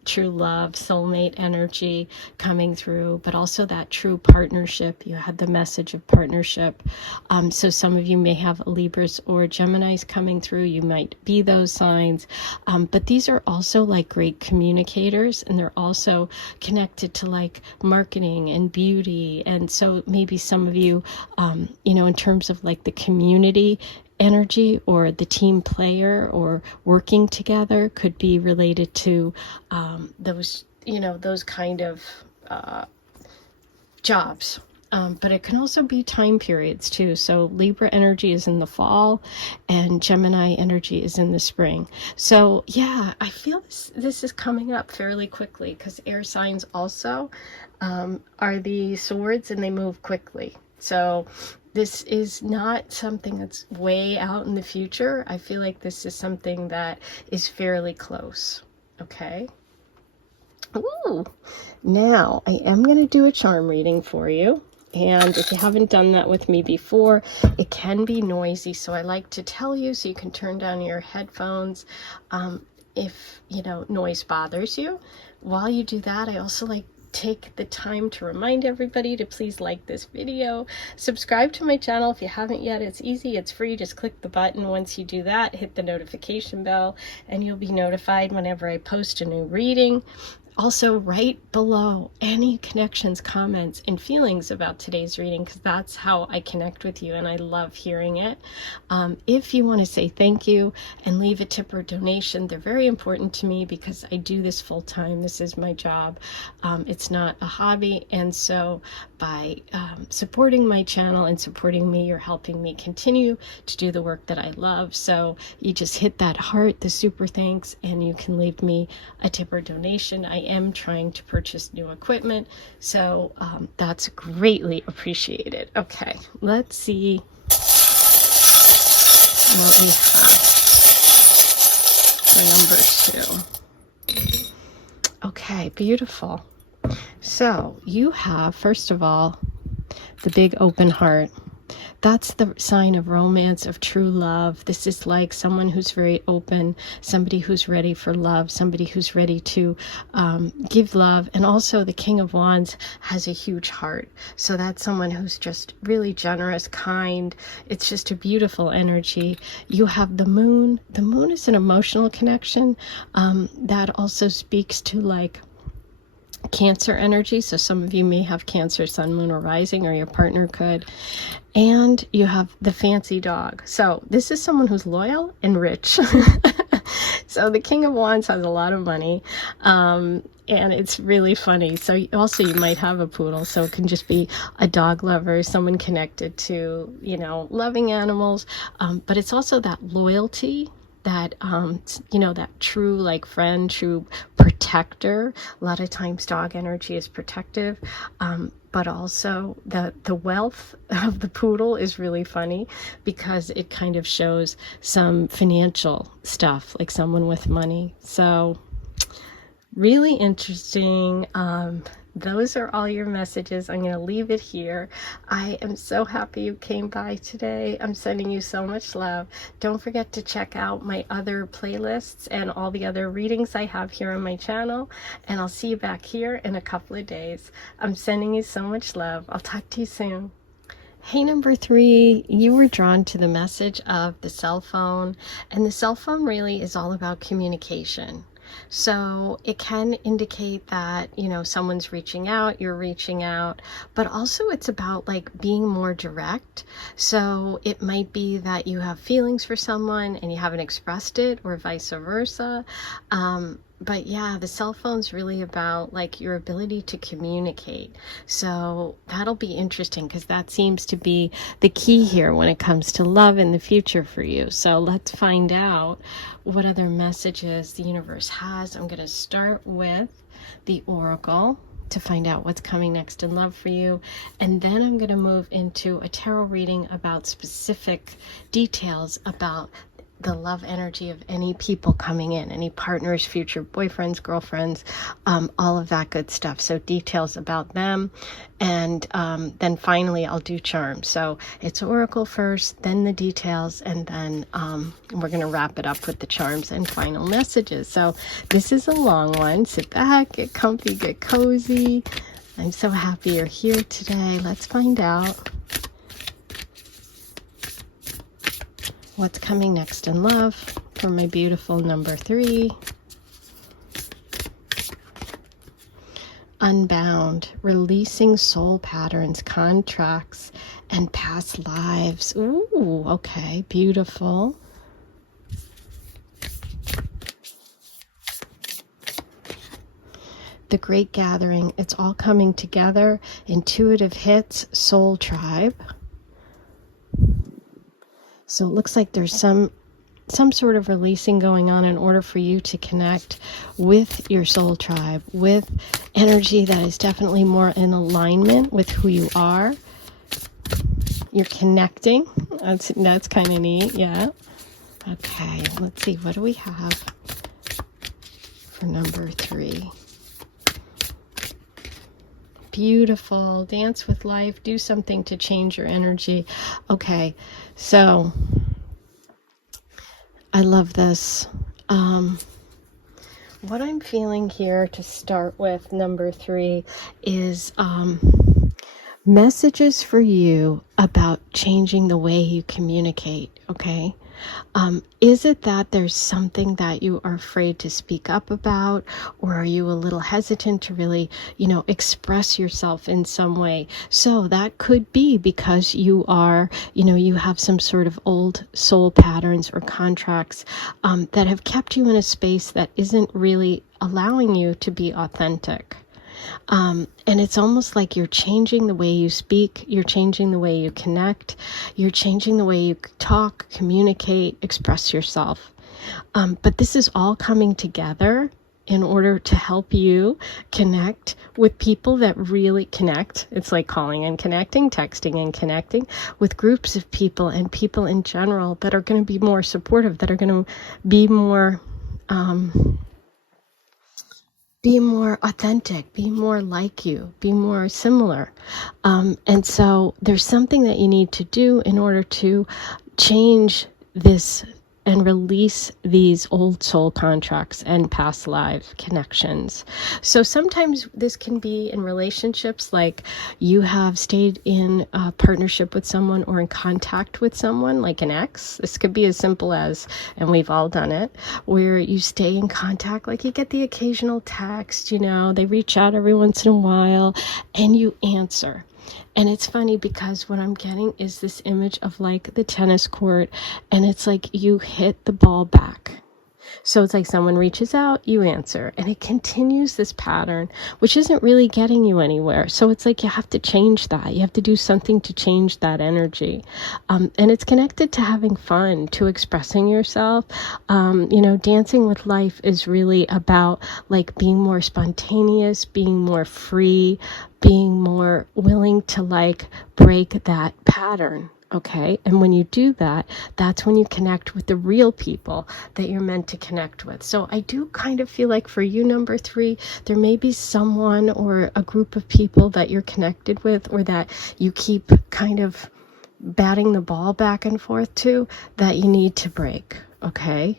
true love, soulmate energy coming through, but also that true partnership. You had the message of partnership. So some of you may have Libras or Geminis coming through. You might be those signs. But these are also like great communicators, and they're also connected to like marketing and beauty. And so maybe some of you, you know, in terms of like the community energy or the team player or working together could be related to those, you know, those kind of jobs. but it can also be time periods too. So Libra energy is in the fall and Gemini energy is in the spring. So yeah, I feel this is coming up fairly quickly because air signs also are the swords and they move quickly. So this is not something that's way out in the future. I feel like this is something that is fairly close. Okay. Ooh, now I am going to do a charm reading for you. And if you haven't done that with me before, it can be noisy. So I like to tell you so you can turn down your headphones if, noise bothers you. While you do that, I also like take the time to remind everybody to please like this video, subscribe to my channel if you haven't yet. It's easy, it's free. Just click the button. Once you do that, hit the notification bell and you'll be notified whenever I post a new reading. Also, write below any connections, comments, and feelings about today's reading, because that's how I connect with you, and I love hearing it. If you want to say thank you and leave a tip or donation, they're very important to me because I do this full time. This is my job. It's not a hobby, and so by supporting my channel and supporting me, you're helping me continue to do the work that I love. So you just hit that heart, the super thanks, and you can leave me a tip or donation. I am trying to purchase new equipment, so that's greatly appreciated. Okay, let's see what we have for number 2. Okay, beautiful. So you have, first of all, the big open heart. That's the sign of romance, of true love. This is like someone who's very open, somebody who's ready for love, somebody who's ready to give love. And also the King of Wands has a huge heart. So that's someone who's just really generous, kind. It's just a beautiful energy. You have the moon. The moon is an emotional connection that also speaks to like Cancer energy. So some of you may have Cancer, Sun, Moon, or Rising, or your partner could. And you have the fancy dog. So this is someone who's loyal and rich. So the King of Wands has a lot of money. And it's really funny. So also you might have a poodle. So it can just be a dog lover, someone connected to, loving animals. But it's also that loyalty, that that true like friend, true protector. A lot of times dog energy is protective, but also the wealth of the poodle is really funny because it kind of shows some financial stuff, like someone with money. So really interesting. Those are all your messages. I'm going to leave it here. I am so happy you came by today. I'm sending you so much love. Don't forget to check out my other playlists and all the other readings I have here on my channel. And I'll see you back here in a couple of days. I'm sending you so much love. I'll talk to you soon. Hey, number 3, you were drawn to the message of the cell phone. And the cell phone really is all about communication. So it can indicate that, someone's reaching out, you're reaching out, but also it's about like being more direct. So it might be that you have feelings for someone and you haven't expressed it, or vice versa. But yeah, the cell phone's really about like your ability to communicate. So that'll be interesting because that seems to be the key here when it comes to love in the future for you. So let's find out what other messages the universe has. I'm going to start with the oracle to find out what's coming next in love for you. And then I'm going to move into a tarot reading about specific details about the love energy of any people coming in, any partners, future boyfriends, girlfriends, all of that good stuff. So details about them. And then finally I'll do charms. So it's oracle first, then the details, and then we're going to wrap it up with the charms and final messages. So this is a long one. Sit back, get comfy, get cozy. I'm so happy you're here today. Let's find out what's coming next in love for my beautiful number 3. Unbound, releasing soul patterns, contracts, and past lives. Ooh, okay, beautiful. the Great Gathering. It's all coming together. Intuitive hits, Soul Tribe. So it looks like there's some sort of releasing going on in order for you to connect with your soul tribe, with energy that is definitely more in alignment with who you are. You're connecting. That's kind of neat, yeah. Okay, let's see. What do we have for number 3? Beautiful. Dance with life. Do something to change your energy. Okay, so I love this. What I'm feeling here to start with, number 3, is messages for you about changing the way you communicate, okay? Is it that there's something that you are afraid to speak up about, or are you a little hesitant to really, express yourself in some way? So that could be because you are, you have some sort of old soul patterns or contracts that have kept you in a space that isn't really allowing you to be authentic. And it's almost like you're changing the way you speak, you're changing the way you connect, you're changing the way you talk, communicate, express yourself. But this is all coming together in order to help you connect with people that really connect. It's like calling and connecting, texting and connecting with groups of people and people in general that are going to be more supportive, that are going to be more authentic, be more like you, be more similar. And so there's something that you need to do in order to change this and release these old soul contracts and past life connections. So sometimes this can be in relationships, like you have stayed in a partnership with someone or in contact with someone, like an ex. This could be as simple as, and we've all done it, where you stay in contact, like you get the occasional text, they reach out every once in a while and you answer. And it's funny because what I'm getting is this image of like the tennis court, and it's like you hit the ball back. So it's like someone reaches out, you answer, and it continues this pattern, which isn't really getting you anywhere. So it's like you have to change that. You have to do something to change that energy. And it's connected to having fun, to expressing yourself. Dancing with life is really about like being more spontaneous, being more free, being more willing to like break that pattern. Okay, and when you do that, that's when you connect with the real people that you're meant to connect with. So I do kind of feel like for you, number 3, there may be someone or a group of people that you're connected with, or that you keep kind of batting the ball back and forth to, that you need to break, okay?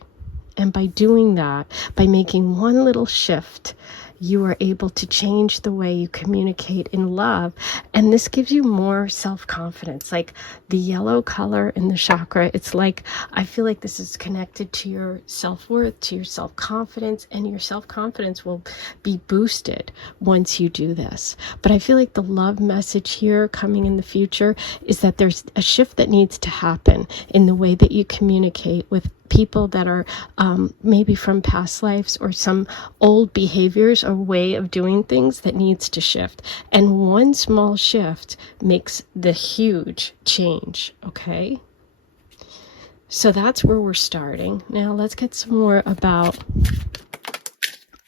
And by doing that, by making one little shift, you are able to change the way you communicate in love. And this gives you more self-confidence. Like the yellow color in the chakra, it's like, I feel like this is connected to your self-worth, to your self-confidence, and your self-confidence will be boosted once you do this. But I feel like the love message here coming in the future is that there's a shift that needs to happen in the way that you communicate with people that are maybe from past lives, or some old behaviors or way of doing things that needs to shift. And one small shift makes the huge change, okay? So that's where we're starting. Now let's get some more about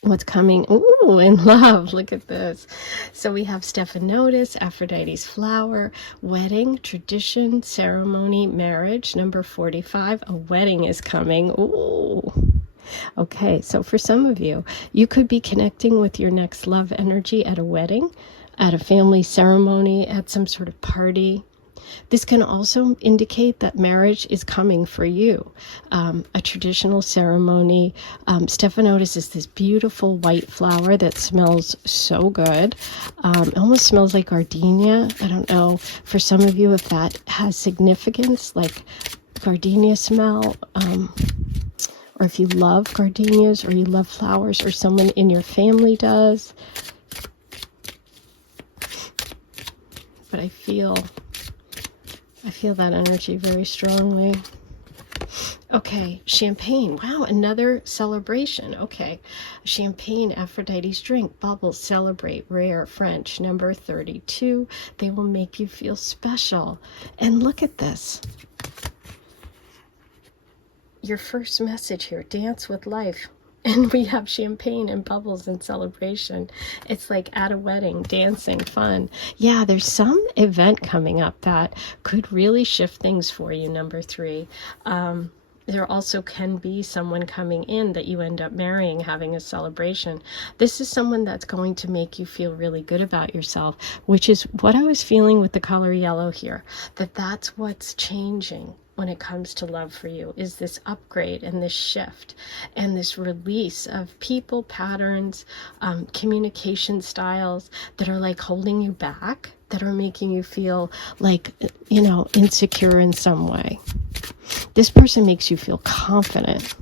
what's coming. Ooh, in love. Look at this. So we have Stephanotis, Aphrodite's flower, wedding, tradition, ceremony, marriage. Number 45, a wedding is coming. Ooh. Okay, so for some of you, you could be connecting with your next love energy at a wedding, at a family ceremony, at some sort of party. This can also indicate that marriage is coming for you. A traditional ceremony. Stephanotis is this beautiful white flower that smells so good. It almost smells like gardenia. I don't know, for some of you, if that has significance, like gardenia smell, or if you love gardenias, or you love flowers, or someone in your family does. But I feel that energy very strongly. Okay, champagne. Wow, another celebration. Okay, champagne, Aphrodite's drink, bubbles, celebrate, rare, French, number 32. They will make you feel special. And look at this. Your first message here, dance with life. And we have champagne and bubbles and celebration. It's like at a wedding, dancing, fun. Yeah, there's some event coming up that could really shift things for you, number 3. There also can be someone coming in that you end up marrying, having a celebration. This is someone that's going to make you feel really good about yourself, which is what I was feeling with the color yellow here, that's what's changing when it comes to love for you, is this upgrade and this shift and this release of people, patterns, communication styles that are like holding you back, that are making you feel like, you know, insecure in some way. This person makes you feel confident.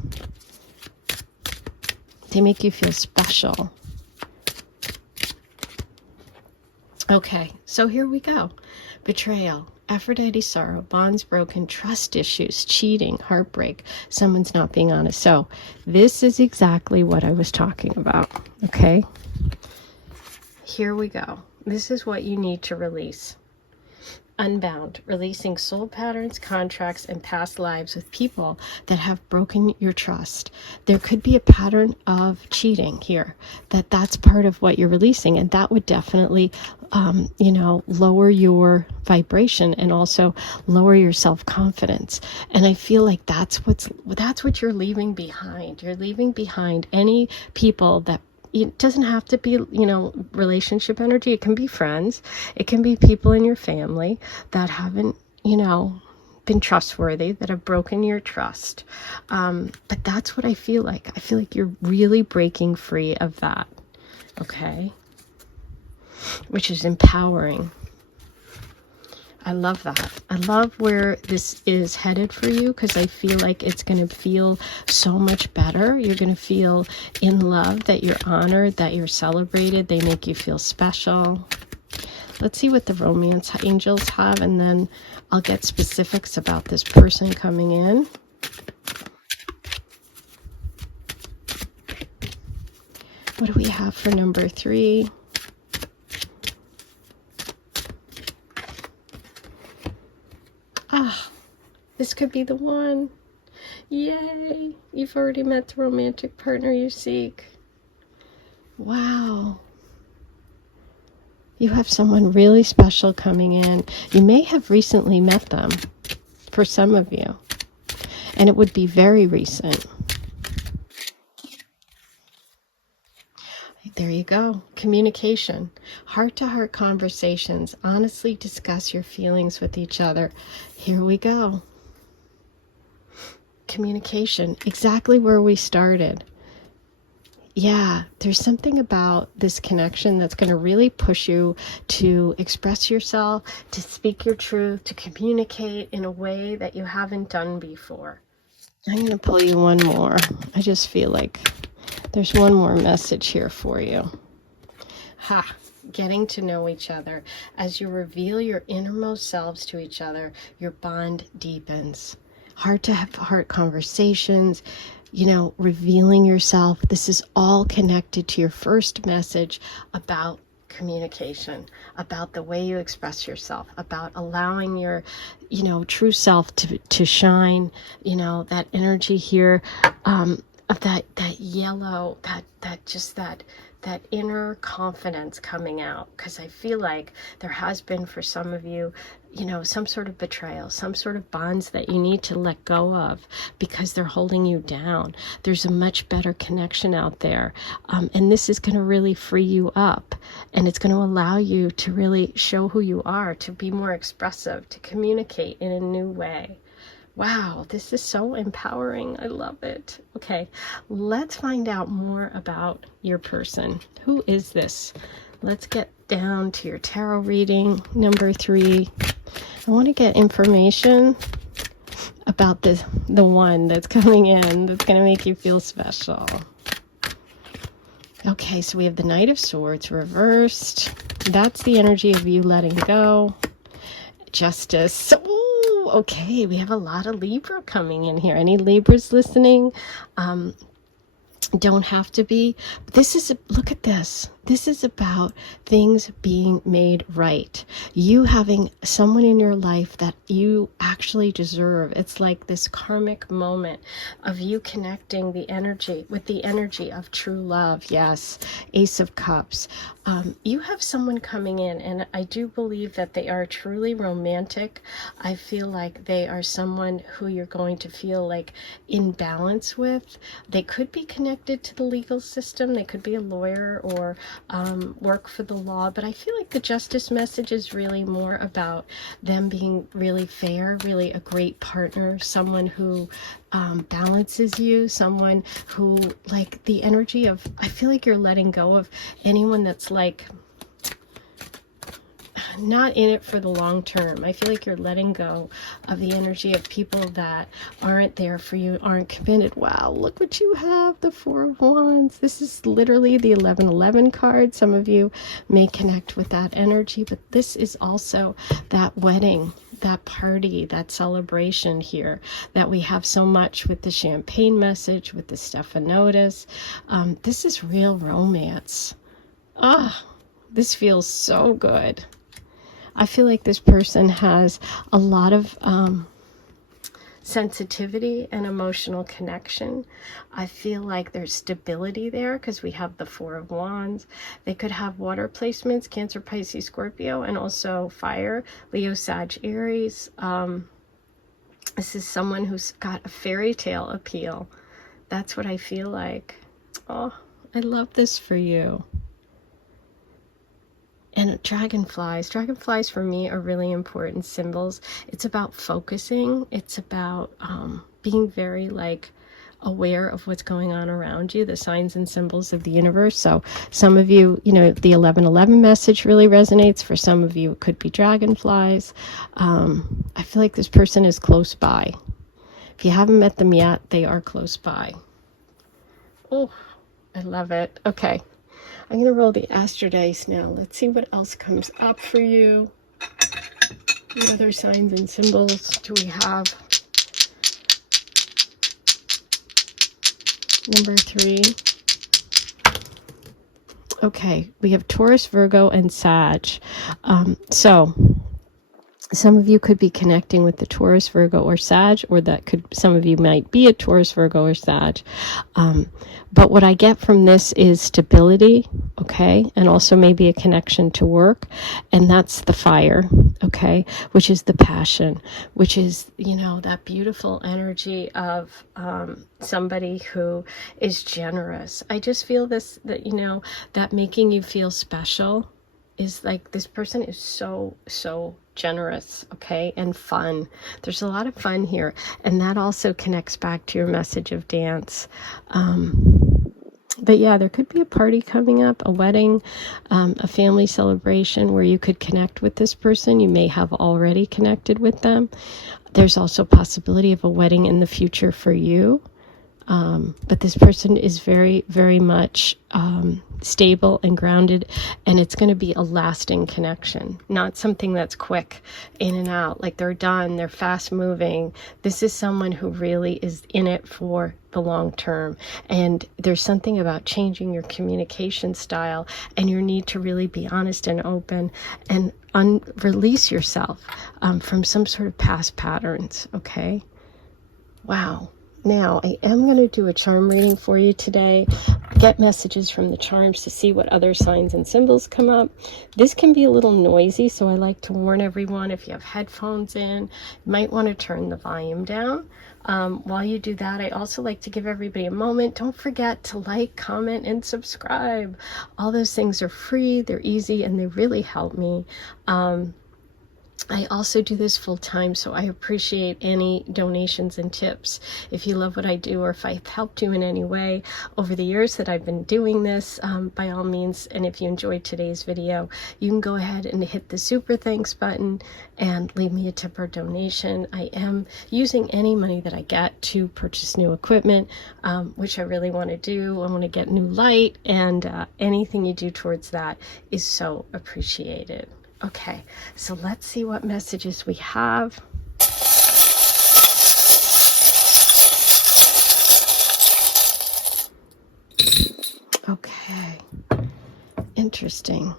They make you feel special. Okay, so here we go. Betrayal, Aphrodite sorrow, bonds broken, trust issues, cheating, heartbreak, someone's not being honest. So this is exactly what I was talking about, okay? Here we go. This is what you need to release. Unbound, releasing soul patterns, contracts, and past lives with people that have broken your trust. There could be a pattern of cheating here, that's part of what you're releasing, and that would definitely, you know, lower your vibration and also lower your self-confidence. And I feel like that's what you're leaving behind. You're leaving behind any people that, it doesn't have to be, you know, relationship energy. It can be friends. It can be people in your family that haven't, you know, been trustworthy, that have broken your trust. But that's what I feel like. I feel like you're really breaking free of that. Okay? Which is empowering. I love that. I love where this is headed for you, because I feel like it's going to feel so much better. You're going to feel in love, that you're honored, that you're celebrated. They make you feel special. Let's see what the romance angels have, and then I'll get specifics about this person coming in. What do we have for number 3? Ah, this could be the one. Yay! You've already met the romantic partner you seek. Wow. You have someone really special coming in. You may have recently met them, for some of you. And it would be very recent. There you go. Communication. Heart-to-heart conversations. Honestly discuss your feelings with each other. Here we go. Communication. Exactly where we started. Yeah, there's something about this connection that's going to really push you to express yourself, to speak your truth, to communicate in a way that you haven't done before. I'm going to pull you one more. I just feel like there's one more message here for you. Ha! Getting to know each other. As you reveal your innermost selves to each other, your bond deepens. Heart-to-heart conversations, you know, revealing yourself. This is all connected to your first message about communication, about the way you express yourself, about allowing your, you know, true self to shine, you know, that energy here, of that yellow, that inner confidence coming out. Because I feel like there has been, for some of you, you know, some sort of betrayal, some sort of bonds that you need to let go of because they're holding you down. There's a much better connection out there. And this is going to really free you up. And it's going to allow you to really show who you are, to be more expressive, to communicate in a new way. Wow, this is so empowering. I love it. Okay, let's find out more about your person. Who is this? Let's get down to your tarot reading, number 3. I want to get information about the one that's coming in that's going to make you feel special. Okay, so we have the Knight of Swords reversed. That's the energy of you letting go. Justice. Ooh, Oh, okay. We have a lot of Libra coming in here. Any Libras listening? Don't have to be. This is, look at this. This is about things being made right. You having someone in your life that you actually deserve. It's like this karmic moment of you connecting the energy with the energy of true love. Yes, Ace of Cups. You have someone coming in, and I do believe that they are truly romantic. I feel like they are someone who you're going to feel like in balance with. They could be connected to the legal system. They could be a lawyer or work for the law, but I feel like the justice message is really more about them being really fair, really a great partner, someone who balances you, someone who, like, the energy of, I feel like you're letting go of anyone that's like not in it for the long term. I feel like you're letting go of the energy of people that aren't there for you, aren't committed. Wow, look what you have, the Four of Wands. This is literally the 1111 card. Some of you may connect with that energy, but this is also that wedding, that party, that celebration here that we have so much with the champagne message, with the stephanotis. This is real romance. This feels so good. I feel like this person has a lot of sensitivity and emotional connection. I feel like there's stability there because we have the Four of Wands. They could have water placements, Cancer, Pisces, Scorpio, and also fire, Leo, Sag, Aries. This is someone who's got a fairy tale appeal. That's what I feel like. Oh, I love this for you. And dragonflies. Dragonflies for me are really important symbols. It's about focusing. It's about being very like aware of what's going on around you, the signs and symbols of the universe. So some of you, you know, the 1111 message really resonates. For some of you, it could be dragonflies. I feel like this person is close by. If you haven't met them yet, they are close by. Oh, I love it. Okay. I'm going to roll the Astro Dice now. Let's see what else comes up for you. What other signs and symbols do we have? Number 3. Okay, we have Taurus, Virgo, and Sag. So some of you could be connecting with the Taurus, Virgo, or Sag, or that could, some of you might be a Taurus, Virgo, or Sag. But what I get from this is stability, okay, and also maybe a connection to work, and that's the fire, okay, which is the passion, which is, you know, that beautiful energy of somebody who is generous. I just feel this, that, you know, that making you feel special is like, this person is so generous, okay, and fun. There's a lot of fun here, and that also connects back to your message of dance. But yeah, there could be a party coming up, a wedding, a family celebration where you could connect with this person. You may have already connected with them. There's also possibility of a wedding in the future for you. But this person is very, very much stable and grounded, and it's going to be a lasting connection, not something that's quick in and out, like they're done, they're fast moving. This is someone who really is in it for the long term, and there's something about changing your communication style and your need to really be honest and open and release yourself from some sort of past patterns, okay? Wow. Now, I am going to do a charm reading for you today. Get messages from the charms to see what other signs and symbols come up. This can be a little noisy, so I like to warn everyone, if you have headphones in, you might want to turn the volume down. While you do that, I also like to give everybody a moment. Don't forget to like, comment, and subscribe. All those things are free, they're easy, and they really help me. I also do this full time, so I appreciate any donations and tips. If you love what I do, or if I've helped you in any way over the years that I've been doing this, by all means, and if you enjoyed today's video, you can go ahead and hit the super thanks button and leave me a tip or donation. I am using any money that I get to purchase new equipment, which I really want to do. I want to get new light, and anything you do towards that is so appreciated. Okay, so let's see what messages we have. interesting.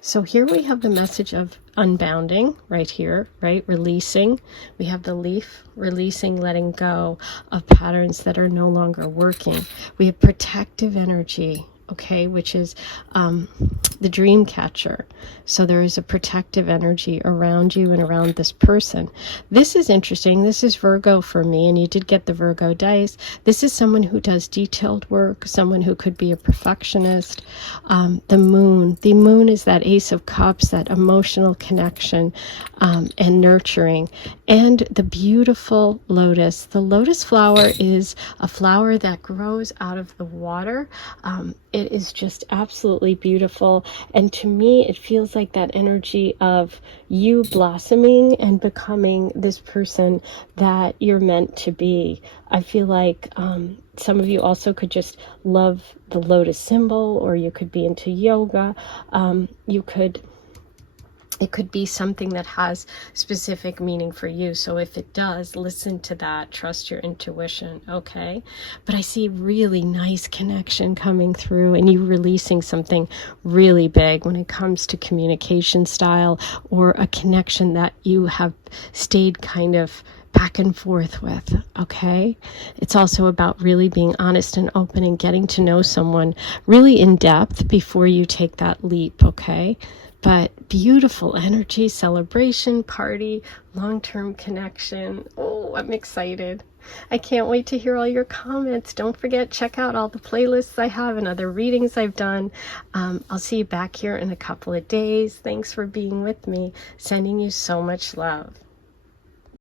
So here we have the message of unbounding right here, right? Releasing. We have the leaf, releasing, letting go of patterns that are no longer working. We have protective energy, okay, which is the dream catcher. So there is a protective energy around you and around this person. This is interesting. This is Virgo for me, and you did get the Virgo dice. This is someone who does detailed work, someone who could be a perfectionist. The moon is that Ace of Cups, that emotional connection and nurturing. And the beautiful lotus. The lotus flower is a flower that grows out of the water. It is just absolutely beautiful. And to me, it feels like that energy of you blossoming and becoming this person that you're meant to be. I feel like some of you also could just love the lotus symbol, or you could be into yoga. It could be something that has specific meaning for you. So if it does, listen to that, trust your intuition, okay? But I see really nice connection coming through, and you releasing something really big when it comes to communication style, or a connection that you have stayed kind of back and forth with, okay? It's also about really being honest and open and getting to know someone really in depth before you take that leap, okay? But beautiful energy, celebration, party, long-term connection. Oh, I'm excited. I can't wait to hear all your comments. Don't forget, check out all the playlists I have and other readings I've done. I'll see you back here in a couple of days. Thanks for being with me. Sending you so much love.